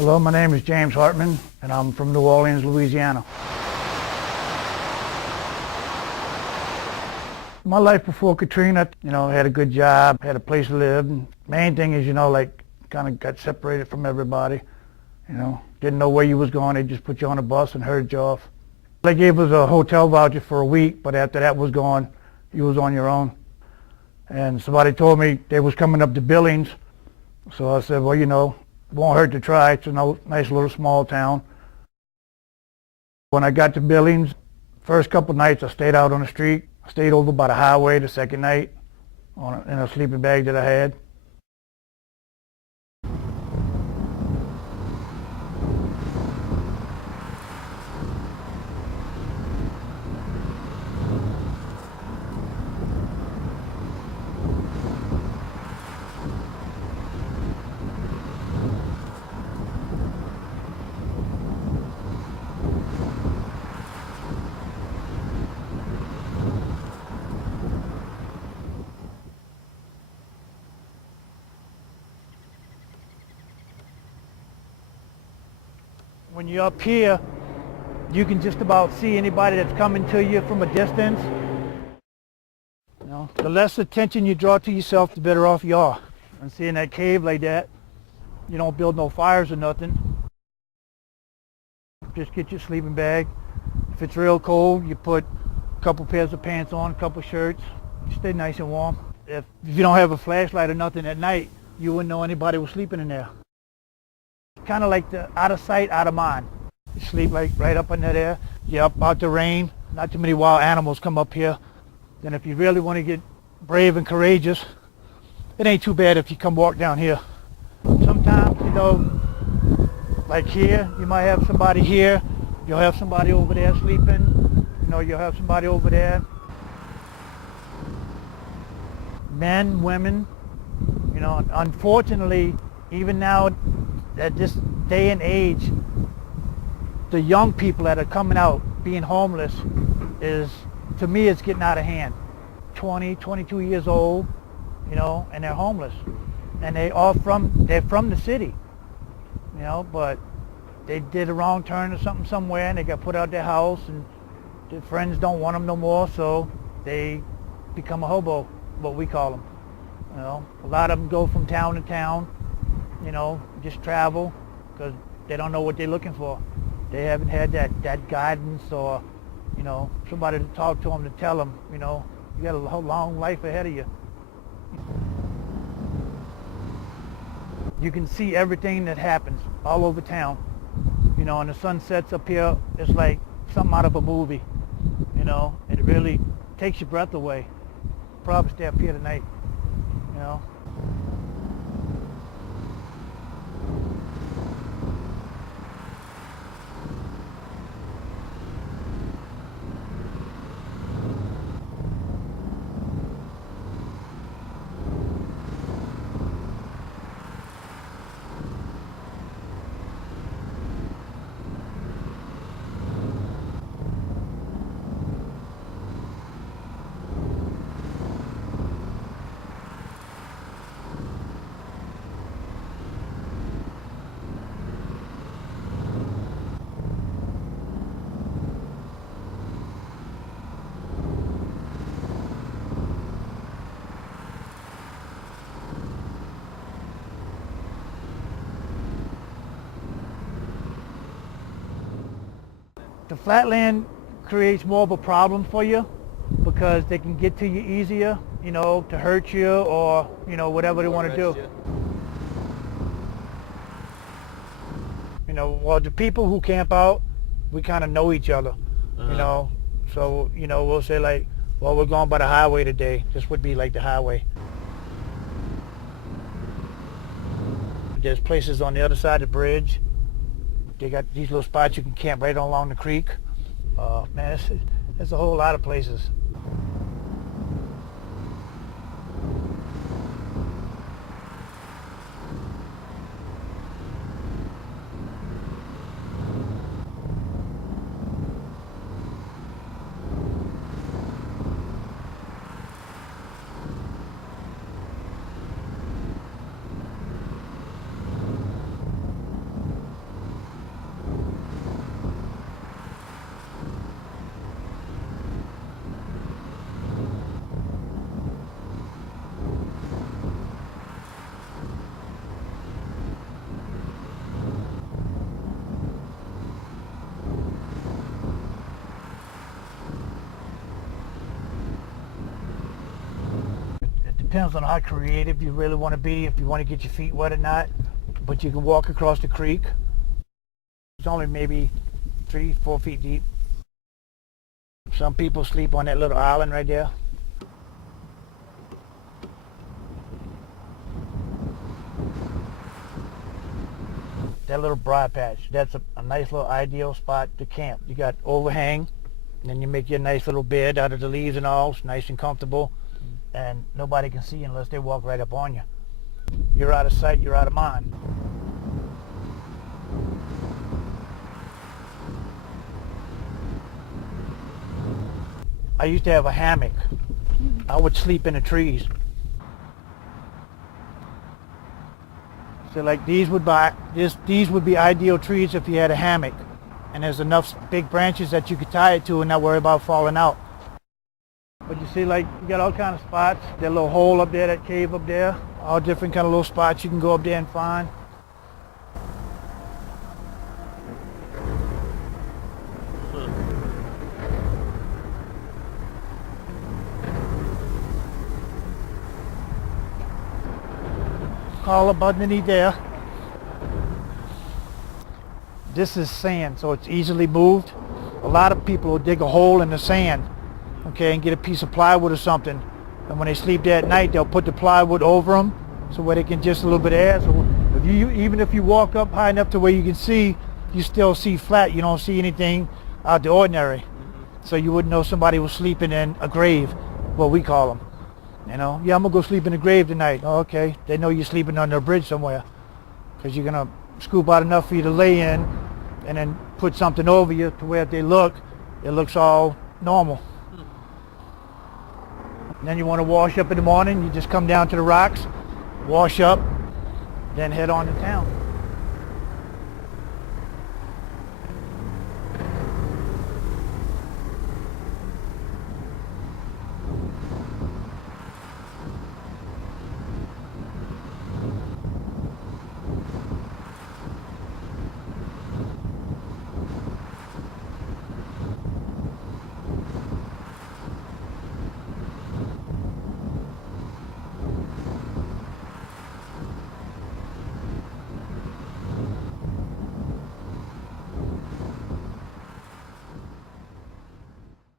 Hello, my name is James Hartman, and I'm from New Orleans, Louisiana. My life before Katrina, had a good job, had a place to live. And main thing is, kind of got separated from everybody. Didn't know where you was going. They just put you on a bus and herded you off. They gave us a hotel voucher for a week, but after that was gone, you was on your own. And somebody told me they was coming up to Billings. So I said, well, won't hurt to try. It's a nice little small town. When I got to Billings, first couple nights I stayed out on the street. I stayed over by the highway the second night in a sleeping bag that I had. When you're up here, you can just about see anybody that's coming to you from a distance. The less attention you draw to yourself, the better off you are. And seeing that cave like that, you don't build no fires or nothing. Just get your sleeping bag. If it's real cold, you put a couple pairs of pants on, a couple shirts. Stay nice and warm. If you don't have a flashlight or nothing at night, you wouldn't know anybody was sleeping in there. Kind of like the out of sight, out of mind. You sleep like right up under there. You're up out the rain. Not too many wild animals come up here. Then if you really want to get brave and courageous, it ain't too bad if you come walk down here. Sometimes, like here, you might have somebody here. You'll have somebody over there sleeping. You'll have somebody over there. Men, women. Unfortunately, even now, at this day and age, the young people that are coming out being homeless to me, it's getting out of hand. 20, 22 years old, and they're homeless. And they're from the city, but they did a wrong turn or something somewhere and they got put out their house and their friends don't want them no more, so they become a hobo, what we call them. A lot of them go from town to town, just travel because they don't know what they're looking for. They haven't had that guidance or, somebody to talk to them to tell them, you got a whole long life ahead of you. You can see everything that happens all over town. And the sun sets up here, it's like something out of a movie. It really takes your breath away. Probably stay up here tonight, The flatland creates more of a problem for you because they can get to you easier, to hurt you or, whatever they want to do. Well, the people who camp out, we kind of know each other, so, we'll say like, well, we're going by the highway today. This would be like the highway. There's places on the other side of the bridge. They got these little spots you can camp right along the creek. Man, there's a whole lot of places. Depends on how creative you really want to be, if you want to get your feet wet or not. But you can walk across the creek. It's only maybe 3-4 feet deep. Some people sleep on that little island right there. That little briar patch, that's a nice little ideal spot to camp. You got overhang, and then you make your nice little bed out of the leaves and all. It's nice and comfortable, and nobody can see you unless they walk right up on you. You're out of sight, you're out of mind. I used to have a hammock. I would sleep in the trees. So like these would be ideal trees if you had a hammock, and there's enough big branches that you could tie it to and not worry about falling out. But you see, like, you got all kind of spots. That little hole up there, that cave up there, all different kind of little spots you can go up there and find. All up underneath there. This is sand, so it's easily moved. A lot of people will dig a hole in the sand, okay, and get a piece of plywood or something. And when they sleep there at night, they'll put the plywood over them, so where they can just a little bit of air. So even if you walk up high enough to where you can see, you still see flat. You don't see anything out of the ordinary. So you wouldn't know somebody was sleeping in a grave, what we call them. You know, yeah, I'm gonna go sleep in the grave tonight. Oh, okay, they know you're sleeping under a bridge somewhere, because you're gonna scoop out enough for you to lay in, and then put something over you to where if they look, it looks all normal. And then you want to wash up in the morning, you just come down to the rocks, wash up, then head on to town.